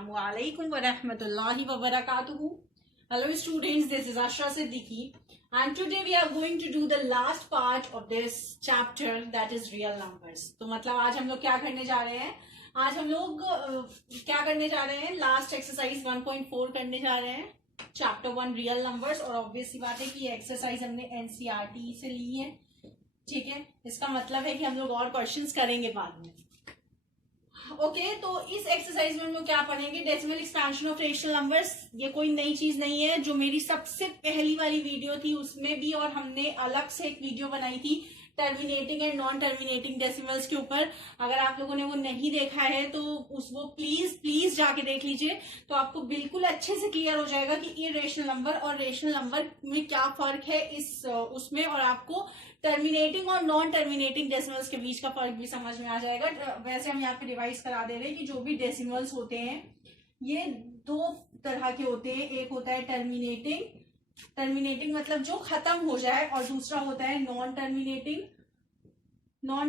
Assalamualaikum warahmatullahi wabarakatuh. Hello students, this is Ashra Siddiqui and today we are going to do the last part of this chapter, that is real numbers. तो मतलब आज हम लोग क्या करने जा रहे हैं? आज हम लोग क्या करने जा रहे हैं? लास्ट एक्सरसाइज 1.4 करने जा रहे हैं, चैप्टर 1 रियल नंबर्स। और ऑब्वियस सी बात है कि ये एक्सरसाइज हमने एनसीईआरटी से ली है, ठीक है। इसका मतलब है कि हम लोग और क्वेश्चंस करेंगे बाद में। ओके तो इस एक्सरसाइज में हम लोग क्या पढ़ेंगे? Decimal expansion of rational numbers. ये कोई नई चीज नहीं है, जो मेरी सबसे पहली वाली वीडियो थी उसमें भी, और हमने अलग से एक वीडियो बनाई थी terminating and non terminating decimals के ऊपर। अगर आप लोगों ने वो नहीं देखा है तो वो प्लीज जाके देख लीजिए, तो आपको बिल्कुल अच्छे से क्लियर हो जाएगा कि इरेशनल नंबर और रेशनल नंबर में क्या फर्क है उसमें, और आपको टर्मिनेटिंग और नॉन टर्मिनेटिंग डेसिमल्स के बीच का फर्क भी समझ में आ जाएगा। वैसे हम यहाँ पे रिवाइज करा दे रहे हैं कि जो भी डेसिमल्स होते हैं ये दो तरह के होते हैं। एक होता है टर्मिनेटिंग मतलब जो खत्म हो जाए, और दूसरा होता है नॉन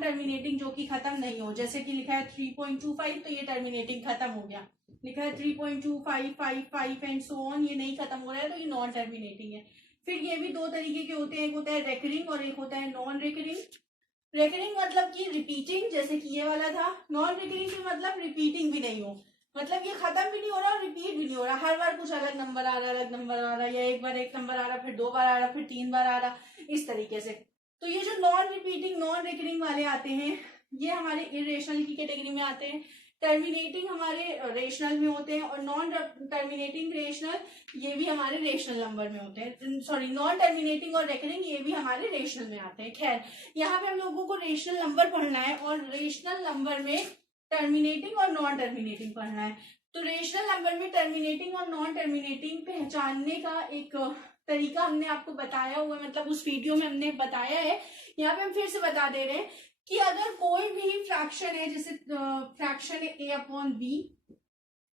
टर्मिनेटिंग जो कि खत्म नहीं हो। जैसे कि लिखा है 3.25 तो ये टर्मिनेटिंग खत्म हो गया। लिखा है 3.2555 एंड सो ऑन, ये नहीं खत्म हो रहा है तो ये नॉन टर्मिनेटिंग है। फिर ये भी दो तरीके के होते हैं, एक होता है रेकरिंग और एक होता है नॉन रेकरिंग। रेकरिंग मतलब कि रिपीटिंग, जैसे कि ये वाला था। नॉन रेकरिंग की मतलब रिपीटिंग भी नहीं हो, मतलब ये खत्म भी नहीं हो रहा और रिपीट भी नहीं हो रहा। हर बार कुछ अलग नंबर आ रहा, या एक बार एक नंबर आ रहा, फिर 2 बार आ रहा, फिर 3 बार आ रहा, इस तरीके से। तो ये जो नॉन रिपीटिंग नॉन रेकरिंग वाले आते हैं ये हमारे इरेशनल की कैटेगरी में आते हैं। टर्मिनेटिंग हमारे रेशनल में होते हैं, और नॉन टर्मिनेटिंग रेशनल ये भी हमारे रेशनल नंबर में होते हैं। सॉरी, नॉन टर्मिनेटिंग और रेकरिंग ये भी हमारे रेशनल में आते हैं। खैर, यहाँ पे हम लोगों को रेशनल नंबर पढ़ना है, और रेशनल नंबर में टर्मिनेटिंग और नॉन टर्मिनेटिंग पढ़ना है। तो रेशनल नंबर में टर्मिनेटिंग और नॉन टर्मिनेटिंग पहचानने का एक तरीका हमने आपको बताया हुआ है, मतलब उस वीडियो में हमने बताया है। यहाँ पे हम फिर से बता दे रहे हैं कि अगर कोई भी फ्रैक्शन है, जैसे फ्रैक्शन है a/b,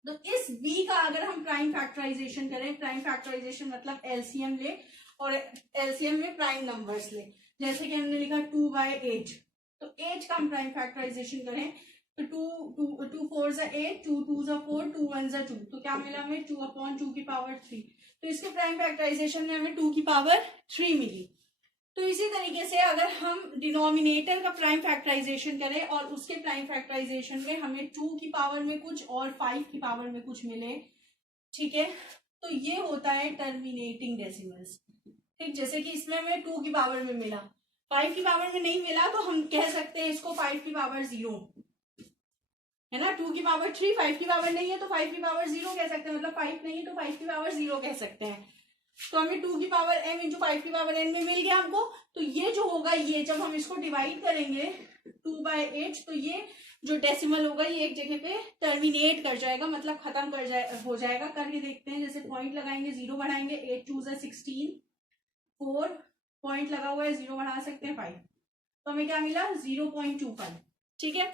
तो इस b का अगर हम प्राइम फैक्टराइजेशन करें, प्राइम फैक्टराइजेशन मतलब एलसीएम ले, और एलसीएम में प्राइम नंबर्स ले। जैसे कि हमने लिखा 2/8, तो 8 का हम प्राइम फैक्टराइजेशन करें तो 2 4 8, 2 2 4, 2 1 2, तो क्या मिला हमें? 2/2 की पावर 3। तो इसके प्राइम फैक्टराइजेशन में हमें 2 की पावर 3 मिली। तो इसी तरीके से अगर हम डिनोमिनेटर का प्राइम फैक्टराइजेशन करें और उसके प्राइम फैक्टराइजेशन में हमें 2 की पावर में कुछ और 5 की पावर में कुछ मिले, ठीक है, तो ये होता है टर्मिनेटिंग डेसिमल्स। ठीक, जैसे कि इसमें हमें 2 की पावर में मिला, 5 की पावर में नहीं मिला, तो हम कह सकते हैं इसको 5 की पावर 0 है ना। 2 की पावर 3, 5 की पावर नहीं है तो 5 की पावर 0 कह सकते हैं, मतलब 5 नहीं है तो 5 की पावर 0 कह सकते हैं। तो हमें 2 की पावर m इंटू 5 की पावर n में मिल गया हमको। तो ये जो होगा, ये जब हम इसको डिवाइड करेंगे 2/8, तो ये जो डेसिमल होगा ये एक जगह पे टर्मिनेट कर जाएगा, मतलब खत्म हो जाएगा। करके देखते हैं, जैसे पॉइंट लगाएंगे, 0 बढ़ाएंगे, 8 2 16, 4 पॉइंट लगा हुआ है, 0 बढ़ा सकते हैं 5, तो हमें क्या मिला? 0.25। ठीक है,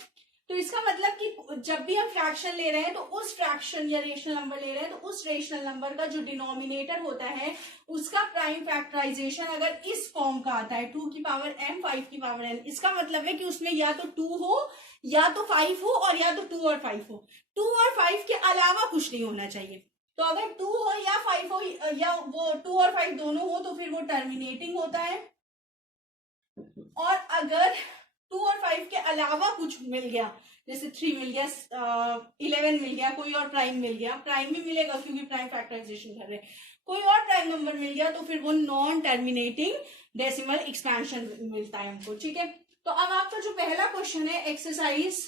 तो इसका मतलब कि जब भी हम फ्रैक्शन ले रहे हैं तो उस फ्रैक्शन या रेशनल नंबर ले रहे हैं तो उस रेशनल नंबर का जो डिनोमिनेटर होता है उसका प्राइम फैक्टराइजेशन अगर इस फॉर्म का आता है 2 की पावर m 5 की पावर n, इसका मतलब है कि उसमें या तो 2 हो या तो 5 हो, और या तो 2 और 5 हो। 2 और 5 के अलावा कुछ नहीं होना चाहिए। तो अगर 2 हो या 5 हो, या वो 2 और 5 दोनों हो, तो फिर वो टर्मिनेटिंग होता है। और अगर 2 और 5 के अलावा कुछ मिल गया, जैसे 3 मिल गया, 11 मिल गया, कोई और प्राइम मिल गया, प्राइम भी मिलेगा क्योंकि प्राइम फैक्टराइजेशन कर रहे हैं, कोई और प्राइम नंबर मिल गया, तो फिर वो नॉन टर्मिनेटिंग डेसिमल एक्सपेंशन मिलता है हमको। ठीक है, तो अब आपका जो पहला क्वेश्चन है एक्सरसाइज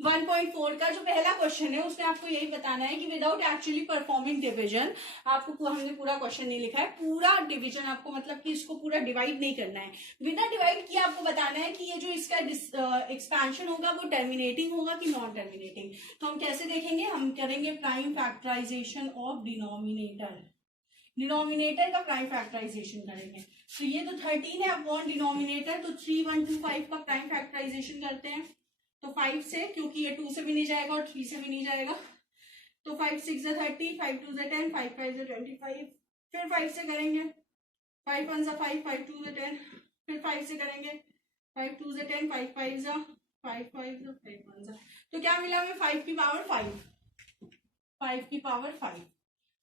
1.4 का जो पहला क्वेश्चन है, उसमें आपको यही बताना है कि विदाउट एक्चुअली परफॉर्मिंग डिवीजन, आपको हमने पूरा क्वेश्चन नहीं लिखा है, पूरा डिवीजन आपको, मतलब कि इसको पूरा डिवाइड नहीं करना है, बिना डिवाइड किया आपको बताना है कि ये जो इसका एक्सपेंशन होगा वो टर्मिनेटिंग होगा कि नॉन टर्मिनेटिंग। तो हम कैसे देखेंगे? हम करेंगे प्राइम फैक्टराइजेशन ऑफ डिनोमिनेटर का प्राइम फैक्टराइजेशन करेंगे। तो ये तो 13 है अपॉन डिनोमिनेटर, तो 3125 का प्राइम फैक्टराइजेशन करते हैं। तो 5 से, क्योंकि ये 2 से भी नहीं जाएगा और 3 से भी नहीं जाएगा, तो 5 6 30, 5 2 10, 5 5 25, फिर 5 से करेंगे, 5 1 5, 5 2 10, फिर 5 से करेंगे, 5 2 10, 5 5 5 5 5 1, तो क्या मिला हमें? 5 की पावर 5। 5 की पावर 5।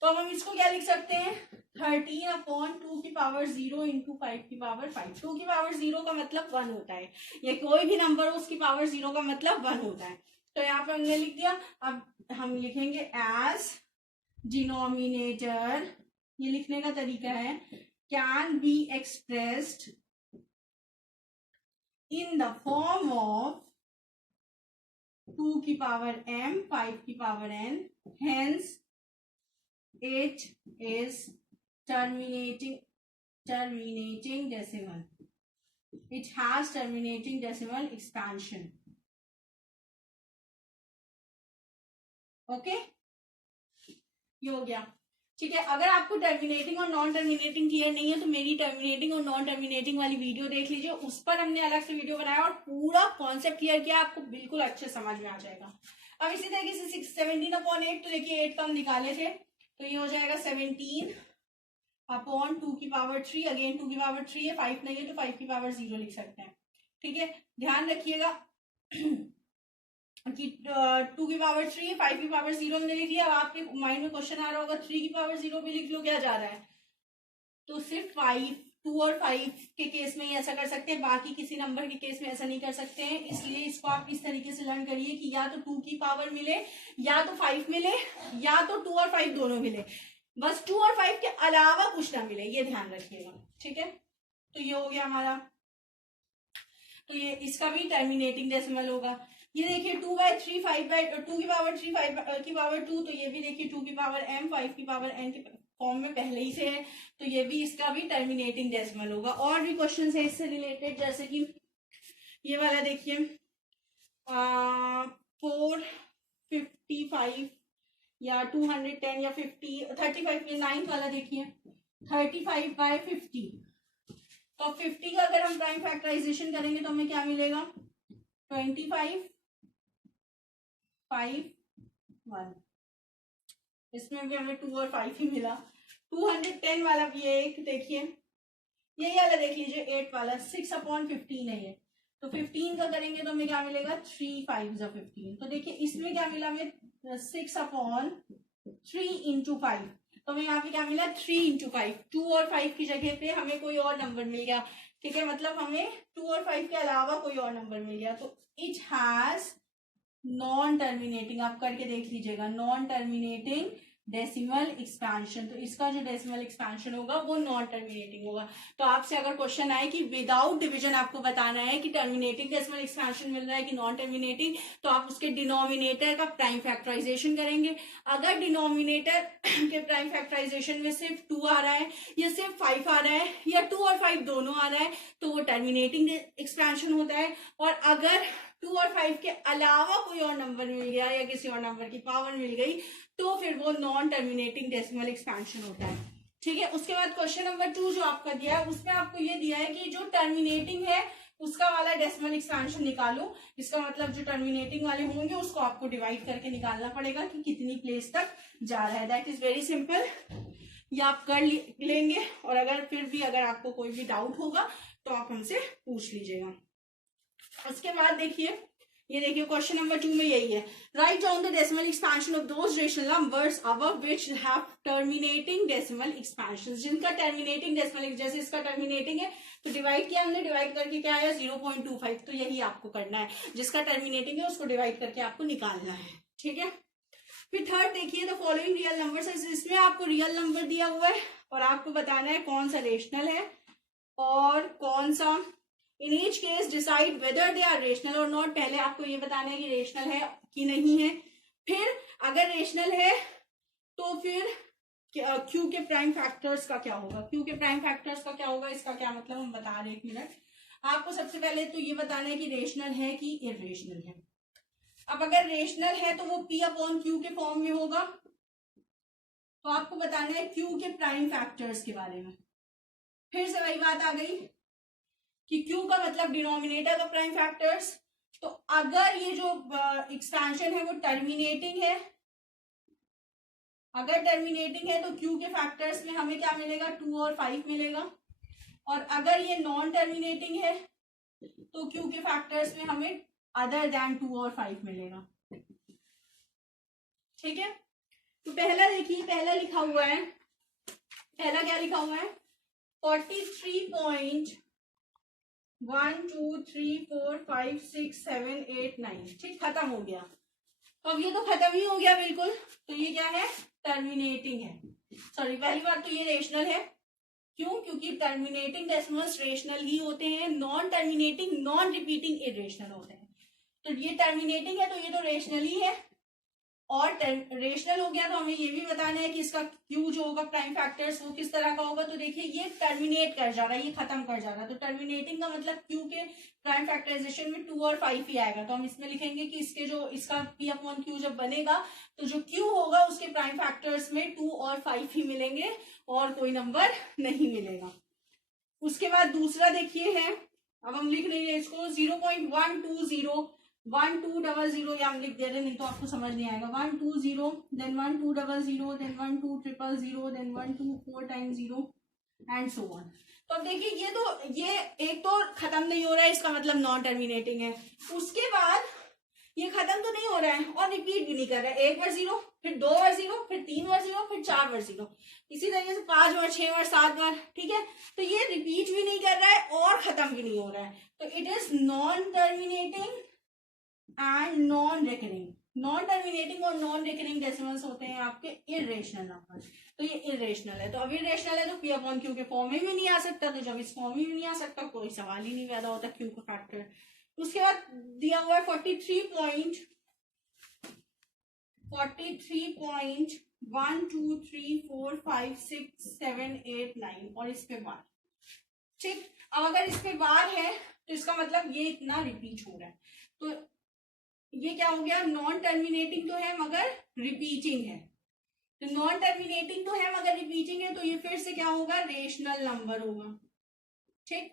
तो अब हम इसको क्या लिख सकते हैं, 13/2 की पावर 0 इंटू 5 की पावर 5। 2 की पावर 0 का मतलब 1 होता है, या कोई भी नंबर हो उसकी पावर 0 का मतलब 1 होता है। तो यहाँ पे हमने लिख दिया। अब हम लिखेंगे एज डिनोमिनेटर, ये लिखने का तरीका है, can be expressed in the form of 2 की पावर m 5 की power n, hence it is terminating decimal, it has terminating decimal expansion। Okay, ये हो गया। ठीक है, अगर आपको टर्मिनेटिंग और नॉन टर्मिनेटिंग क्लियर नहीं है तो मेरी टर्मिनेटिंग और नॉन टर्मिनेटिंग वाली वीडियो देख लीजिए, उस पर हमने अलग से वीडियो बनाया और पूरा कॉन्सेप्ट क्लियर किया, आपको बिल्कुल अच्छे समझ में आ जाएगा। अब इसी तरीके से 17/8, तो देखिए 8 तो हम निकाले थे, तो ये हो जाएगा 17/2 की पावर 3। अगेन 2 की पावर 3 है, 5 नहीं है तो 5 की पावर 0 लिख सकते हैं। ठीक है, ध्यान रखिएगा कि 2 की पावर 3 है, 5 की पावर 0 हमने लिख लिया। अब आपके माइंड में क्वेश्चन आ रहा होगा 3 की पावर 0 भी लिख लो, क्या जा रहा है? तो सिर्फ 5, 2 और 5 के केस में ही ऐसा कर सकते हैं, बाकी किसी नंबर के केस में ऐसा नहीं कर सकते हैं। इसलिए इसको आप इस तरीके से लर्न करिए कि या तो 2 की पावर मिले, या तो 5 मिले, या तो 2 और 5 दोनों मिले, बस 2 और 5 के अलावा कुछ ना मिले, ये ध्यान रखिएगा। ठीक है, तो ये हो गया हमारा। तो ये इसका भी टर्मिनेटिंग डेसिमल होगा। ये देखिए 2/3 5/2 की पावर 3 5 की पावर 2, तो ये भी देखिए 2 की पावर m 5 की पावर n के फॉर्म में पहले ही से है, तो ये भी इसका भी टर्मिनेटिंग डेसिमल होगा। और भी क्वेश्चन है इससे रिलेटेड, जैसे कि ये वाला देखिए 455 या 210 या 50 35 के 9 वाला देखिए 35/50। तो 50 का अगर हम प्राइम फैक्टराइजेशन करेंगे तो हमें क्या मिलेगा, 25 5 1। इसमें भी हमें 2 और 5 ही मिला। 210 वाला भी है एक, देखिए यही वाला देख लीजिए 8 वाला 6/15 है ये, तो 15 का करेंगे तो हमें क्या मिलेगा 3 5 15। तो देखिए इसमें क्या मिला हमें 6/3 इंटू 5, तो हमें यहाँ पे क्या मिला 3 इंटू 5। 2 और 5 की जगह पे हमें कोई और नंबर मिल गया। ठीक है, मतलब हमें 2 और 5 के अलावा कोई और नंबर मिल गया। तो इट हैज नॉन टर्मिनेटिंग, आप करके देख लीजिएगा, नॉन टर्मिनेटिंग डेसिमल एक्सपेंशन। तो इसका जो डेसिमल एक्सपेंशन होगा वो नॉन टर्मिनेटिंग होगा। तो आपसे अगर क्वेश्चन आए कि विदाउट डिवीजन आपको बताना है कि टर्मिनेटिंग डेसिमल एक्सपेंशन मिल रहा है कि नॉन टर्मिनेटिंग, तो आप उसके डिनोमिनेटर का प्राइम फैक्टराइजेशन करेंगे। अगर डिनोमिनेटर के प्राइम फैक्टराइजेशन में सिर्फ 2 आ रहा है या सिर्फ 5 आ रहा है या 2 और 5 दोनों आ रहा है तो वो टर्मिनेटिंग एक्सपेंशन होता है। और अगर 2 और 5 के अलावा कोई और नंबर मिल गया या किसी और नंबर की पावर मिल गई तो फिर वो नॉन टर्मिनेटिंग डेसिमल एक्सपेंशन होता है। ठीक है, उसके बाद क्वेश्चन नंबर 2 जो आपका दिया है उसमें आपको ये दिया है कि जो टर्मिनेटिंग है उसका वाला डेसिमल एक्सपेंशन निकालो। इसका मतलब जो टर्मिनेटिंग वाले होंगे उसको आपको डिवाइड करके निकालना पड़ेगा कि कितनी प्लेस तक जा रहा है। दैट इज वेरी सिंपल, ये आप कर लेंगे। और अगर फिर भी अगर आपको कोई भी डाउट होगा तो आप हमसे पूछ लीजिएगा। उसके बाद देखिए, ये देखिए क्वेश्चन नंबर 2 में यही है, write down the decimal expansion of those rational numbers above which have terminating decimal expansion. जिनका टर्मिनेटिंग डेसिमल, जैसे इसका टर्मिनेटिंग है तो डिवाइड किया हमने, डिवाइड करके क्या आया 0.25। तो यही आपको करना है, जिसका टर्मिनेटिंग है उसको डिवाइड करके आपको निकालना है। ठीक है, फिर थर्ड देखिए द फॉलोइंग रियल नंबर्स, इसमें आपको रियल नंबर दिया हुआ है और आपको बताना है कौन सा रेशनल है और कौन सा। In each case decide whether they are rational और नॉट, पहले आपको ये बताना है कि रेशनल है कि नहीं है। फिर अगर रेशनल है तो फिर क्यू के प्राइम फैक्टर्स का क्या होगा, क्यू के प्राइम फैक्टर्स का क्या होगा, इसका क्या मतलब हम बता रहे हैं। 1 मिनट, आपको सबसे पहले तो ये बताना है कि रेशनल है कि इर्रेशनल है। अब अगर रेशनल है तो वो P/Q के फॉर्म में होगा। तो आपको बताना है क्यू के प्राइम फैक्टर्स के बारे में। फिर से वही बात आ गई कि Q का मतलब डिनोमिनेटर का प्राइम फैक्टर्स। तो अगर ये जो एक्सपेंशन है वो टर्मिनेटिंग है, अगर टर्मिनेटिंग है तो Q के फैक्टर्स में हमें क्या मिलेगा 2 और 5 मिलेगा। और अगर ये नॉन टर्मिनेटिंग है तो Q के फैक्टर्स में हमें अदर देन 2 और 5 मिलेगा। ठीक है, तो पहला देखिए, पहला लिखा हुआ है, पहला क्या लिखा हुआ है 43.123456789, ठीक, खत्म हो गया। तो अब ये तो खत्म ही हो गया बिल्कुल, तो ये क्या है टर्मिनेटिंग है। सॉरी, पहली बात तो ये रेशनल है, क्यों, क्योंकि टर्मिनेटिंग डेसिमल्स रेशनल ही होते हैं, non terminating non repeating irrational होते हैं। तो ये टर्मिनेटिंग है तो ये तो रेशनल ही है, और रेशनल हो गया तो हमें ये भी बताना है कि इसका क्यू जो होगा प्राइम फैक्टर्स वो किस तरह का होगा। तो देखिए ये टर्मिनेट कर जा रहा है, ये खत्म कर जा रहा है, तो टर्मिनेटिंग का मतलब क्यू के प्राइम फैक्टराइजेशन में 2 और 5 ही आएगा। तो हम इसमें लिखेंगे कि इसके जो इसका पी अपॉन क्यू जब बनेगा तो जो क्यू होगा उसके प्राइम फैक्टर्स में 2 और 5 ही मिलेंगे और कोई नंबर नहीं मिलेगा। उसके बाद दूसरा देखिए है, अब हम लिख रहे हैं इसको 0.120 1200, या हम लिख दे रहे, नहीं तो आपको समझ नहीं आएगा। 120 then 1200 then 12000 then 124 times 0 and so on. तो अब देखिए ये एक तो खत्म नहीं हो रहा है, इसका मतलब नॉन टर्मिनेटिंग है। उसके बाद ये खत्म तो नहीं हो रहा है और रिपीट भी नहीं कर रहा है, 1 बार 0, फिर 2 बार 0, फिर 3 बार 0, फिर 4 बार 0, इसी तरीके से 5 बार 6 बार 7 बार, ठीक है। तो ये रिपीट भी नहीं कर रहा है और खत्म भी नहीं हो रहा है, तो it is non terminating and non recurring. Non terminating और नॉन रिकरिंग डेसिमल्स होते हैं आपके इरेशनल नंबर। तो ये इरेशनल है, तो अब इरेशनल है तो पी अपॉन क्यू के फॉर्म में भी नहीं आ सकता, तो जब इस फॉर्म में भी नहीं आ सकता कोई सवाल ही नहीं पैदा होता क्यू का फैक्टर। उसके बाद दिया हुआ है 43.123456789 और इस पे बार, ठीक। अब अगर इस पे बार है तो इसका मतलब ये इतना रिपीट हो रहा है, तो ये क्या हो गया नॉन टर्मिनेटिंग तो है मगर रिपीटिंग है। तो नॉन टर्मिनेटिंग तो है मगर रिपीटिंग है, तो ये फिर से क्या होगा रेशनल नंबर होगा, ठीक।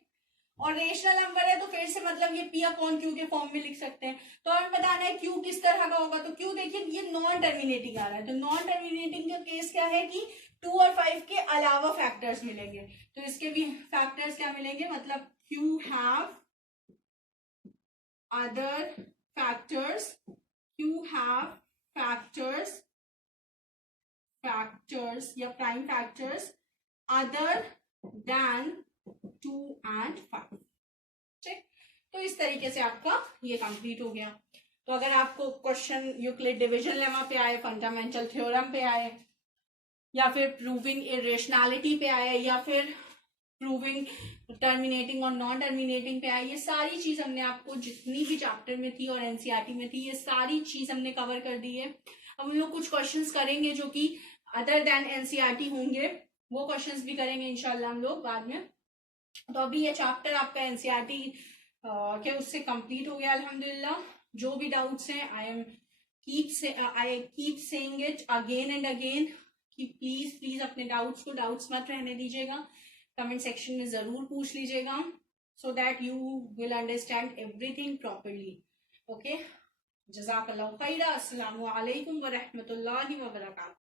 और रेशनल नंबर है तो फिर से मतलब ये पी अपॉन क्यू के फॉर्म में लिख सकते हैं। तो हमें बताना है क्यू किस तरह का होगा। तो क्यू देखिए ये नॉन टर्मिनेटिंग आ रहा है, तो नॉन टर्मिनेटिंग का केस क्या है कि 2 और 5 के अलावा फैक्टर्स मिलेंगे, तो इसके भी फैक्टर्स क्या मिलेंगे, मतलब Q have other factors, you have factors या prime factors other than 2 and 5, ठीक। तो इस तरीके से आपका ये कंप्लीट हो गया। तो अगर आपको क्वेश्चन यूक्लिड डिवीजन लेमा पे आए, फंडामेंटल थ्योरम पे आए, या फिर प्रूविंग इरेशनैलिटी पे आए, या फिर प्रूविंग टर्मिनेटिंग और नॉन टर्मिनेटिंग पे आए, ये सारी चीज हमने आपको जितनी भी चैप्टर में थी और एनसीईआरटी में थी ये सारी चीज हमने कवर कर दी है। अब हम लोग कुछ क्वेश्चंस करेंगे जो कि अदर देन एनसीईआरटी होंगे, वो क्वेश्चंस भी करेंगे इंशाल्लाह हम लोग बाद में। तो अभी ये चैप्टर आपका एनसीईआरटी के उससे कंप्लीट हो गया अल्हम्दुलिल्लाह। जो भी डाउट्स हैं I keep saying it again and again कि प्लीज अपने डाउट्स मत रहने दीजिएगा, कमेंट सेक्शन में जरूर पूछ लीजिएगा, so that you will understand everything properly. Okay, जज़ाकल्लाहु खैरा। अस्सलामु अलैकुम व रहमतुल्लाहि व बरकातहू।